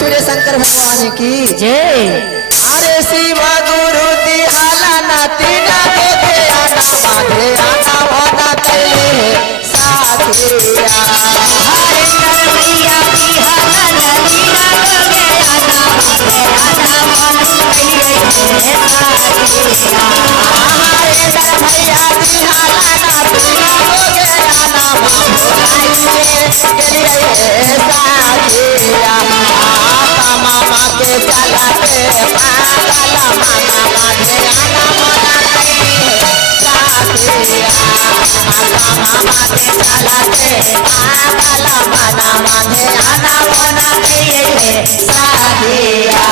सूर्य शंकर भगवान की जय। अरे शिव गुरु दिहाला नाती ना देखे आना बाधे आना होना कले साथिया हरे भैया दिहाला नाती ना देखे आना बाधे आना होना कले साथिया हरे भैया दिहाला नाती ना देखे आना बाधे कले साथिया मामा के चलाते पागल माना बाधे आना होना साथिया मामा के चलाते पागल माना बाधे आना होना साथिया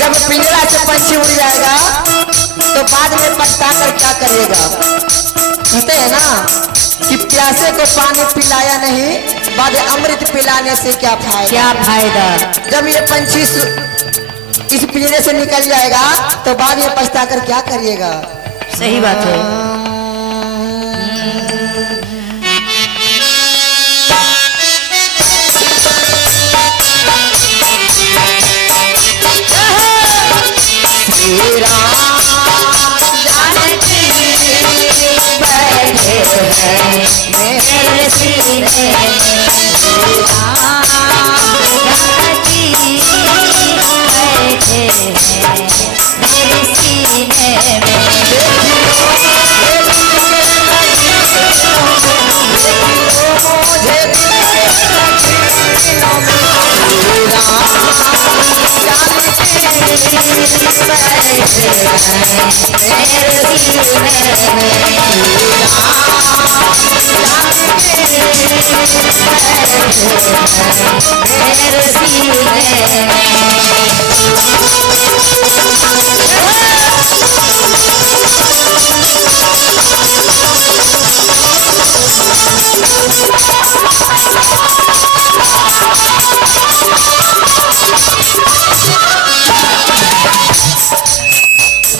जब पिंजरा से पंछी उड़ जाएगा तो बाद में पछता कर क्या करिएगा। कहते हैं ना कि प्यासे को पानी पिलाया नहीं, बाद अमृत पिलाने से क्या फायदा। क्या फायदा। जब ये पंछी इस पिंजरे से निकल जाएगा तो बाद में पछता कर क्या करिएगा। सही बात है। मेरे सीने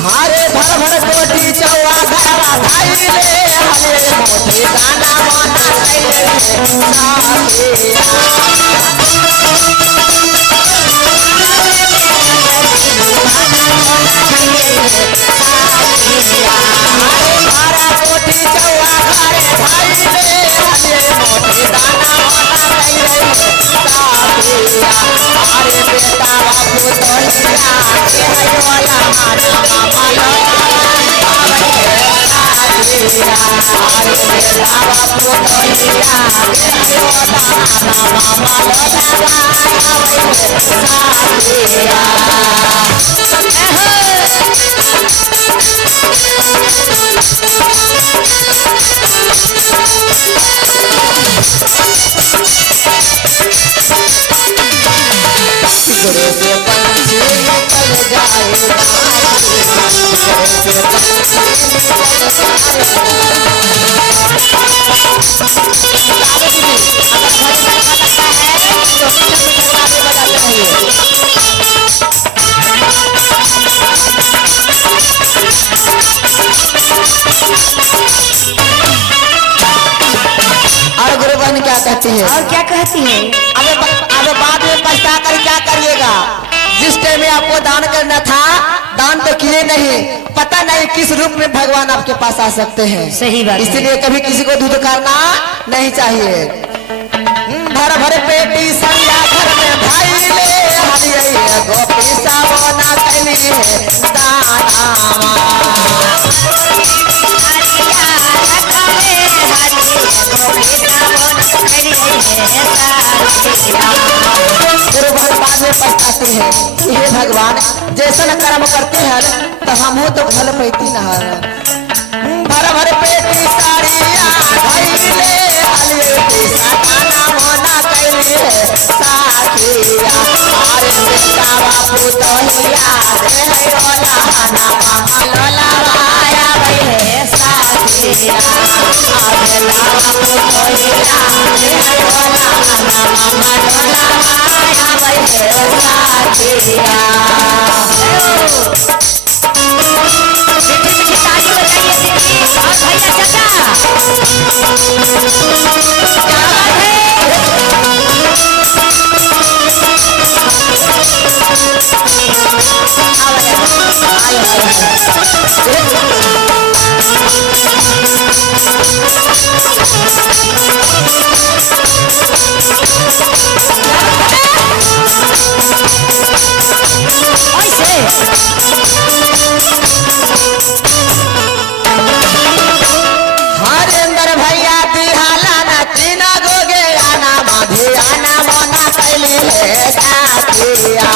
हरे भर भर कोटी चौवा घरवा भाई ले हरे मोटी दाना माना कैले साथिया हरे भरा कोटी चौवा घरे भाई ले हरे मोटी दाना माना कैले साथिया हरे बेटा बापू तोहिया के वाला माना मामा और गुरु बहन क्या कहती है। और क्या कहती है। अब बाद में पछता कर क्या करिएगा। जिस टाइम में आपको दान करना था दान तो किए नहीं, पता नहीं किस रूप में भगवान आपके पास आ सकते हैं। सही बात। इसलिए कभी किसी को दूध करना नहीं चाहिए। भर भर पेटी सरिया घर में भाई ले हरिया गोपी सावना कैली है दाना गोपी है हे भगवान जैसा कर्म करते हैं तो हम तो फल पैती न भर भर पेटी साड़िया धइले हले सताना मोना कैले साखिया अरे बेटा बापू तहिया रे रोला नामा लोलावाया भई साखिया अरे बापू तहिया रे रोला नामा लोलावाया भई साखिया हरेंद्र भैया दिहाला न तीन गो गे आना माधे आना मोना कैले है साथिया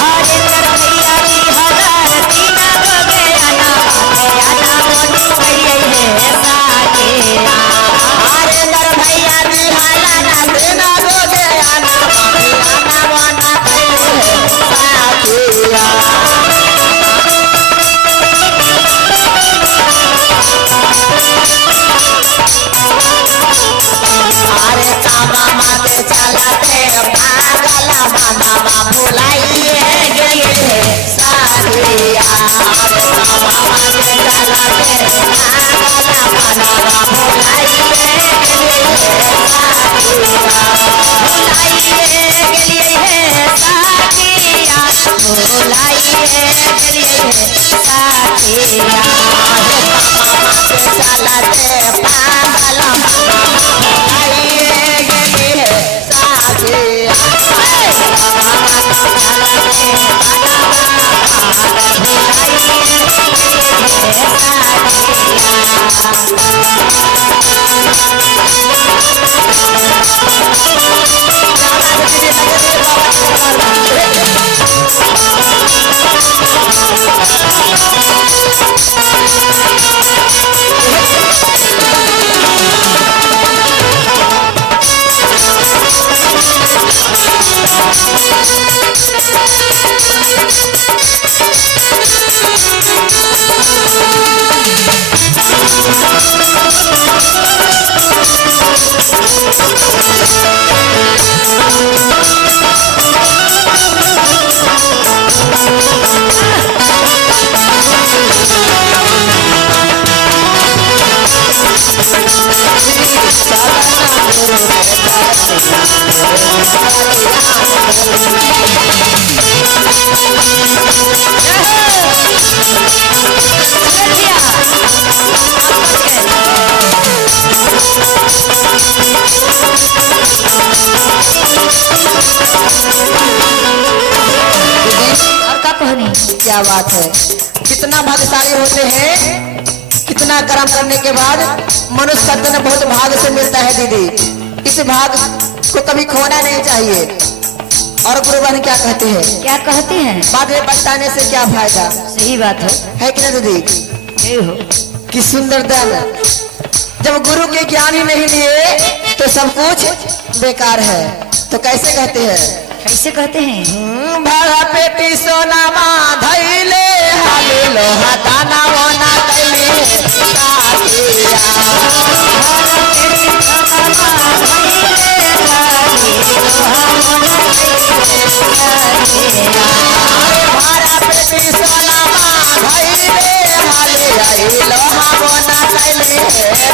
हरेंद्र भैया दिहाला न तीन गो गे आना माधे आना मोना कैले है साथिया हरेंद्र भैया दिहाला न तीन गो गे आना माधे आना मोना कैले है साथिया अरे कामा माते चलते पागल मनवा भुलाइए गेले साथिया अरे कामा माते चलते पागल मनवा भुलाइए गेले साथिया भुलाइए गेले साथिया भुलाइए गेले साथिया अरे कामा माते चलते पागल क्या बात है कितना भाग्यशाली होते हैं कितना कर्म करने के बाद मनुष्य का जन्म बहुत भाग्य से मिलता है दीदी इस भाग को कभी खोना नहीं चाहिए और गुरु बहन क्या कहते हैं क्या कहते हैं बाद में पछताने से क्या फायदा सही बात है कि ना दीदी सही हो कि सुंदर दल जब गुरु के ज्ञान ही नहीं लिए तो सब कुछ बेकार है तो कैसे कहते हैं कैसे कहते हैं भरा पेटी सोना माँ धैले हाले लोहा दाना वना कैले साथिया भरा पेटी सोना माँ धैले हाले लोहा वना कैले साथिया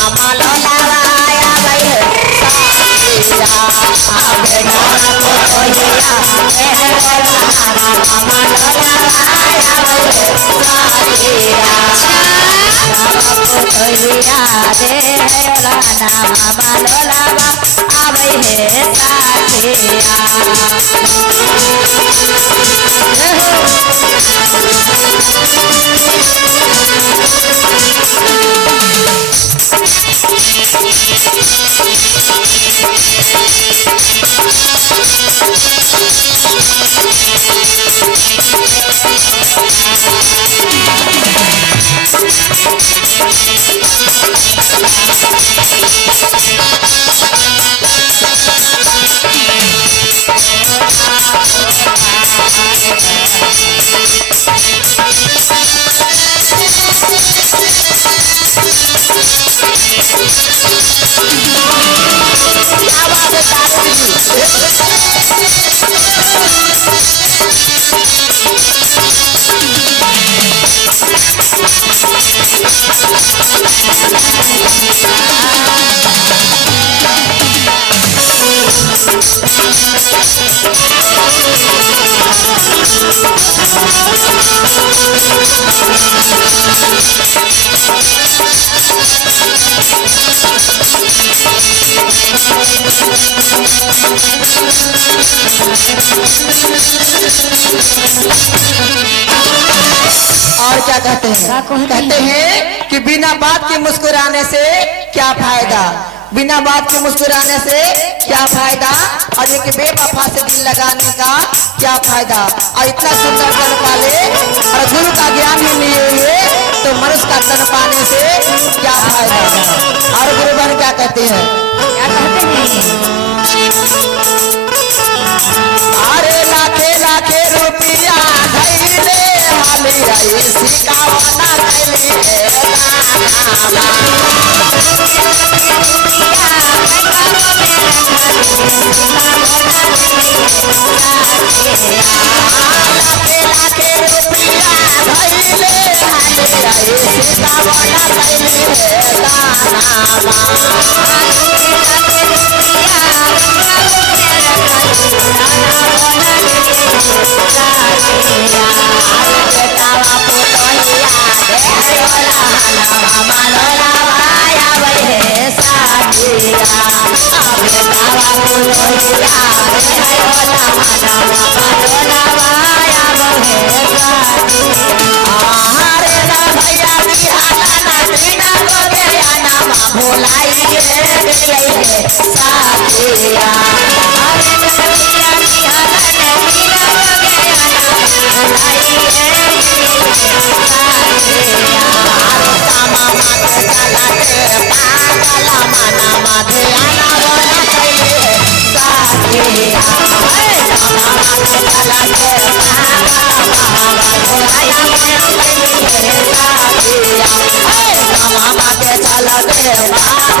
भरा पेटी सोना माँ धैले हाले आई लोहा वना कैले दाना और क्या कहते हैं? कहते हैं कि बिना बात के मुस्कुराने से क्या फायदा, बिना बात के मुस्कुराने से क्या फायदा, और एक बेवफा से दिल लगाने का क्या फायदा। और इतना सुंदर तन पाले और गुरु का ज्ञान ही लिए हुए तो मनुष्य का तन पाने से क्या फायदा। और गुरुवन क्या कहते हैं? क्या कहते हैं? अरे लाखे लाखे रुपया धैले हाली आई सिकावना कैली लाखे लाखे रुपया धैले हाली आई सिकावना कैली चला